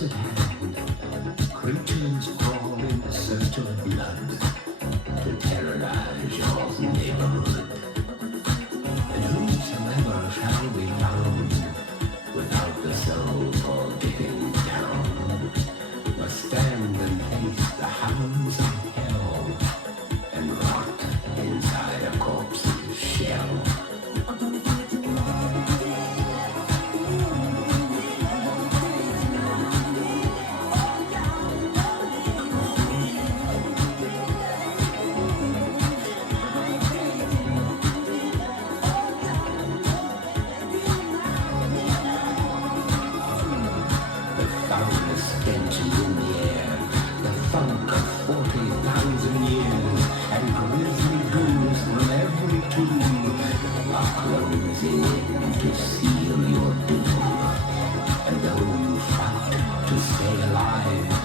close at hand, creatures crawl in search of blood to terrorize your neighborhood. And whosoever shall be found without the soul for getting down must stand and face the hounds of hell and rot inside a corpse's shell. Stench is in the air, the funk of 40,000 years, and grisly ghouls from every tomb are closing in to seal your doom. And though you fight to stay alive,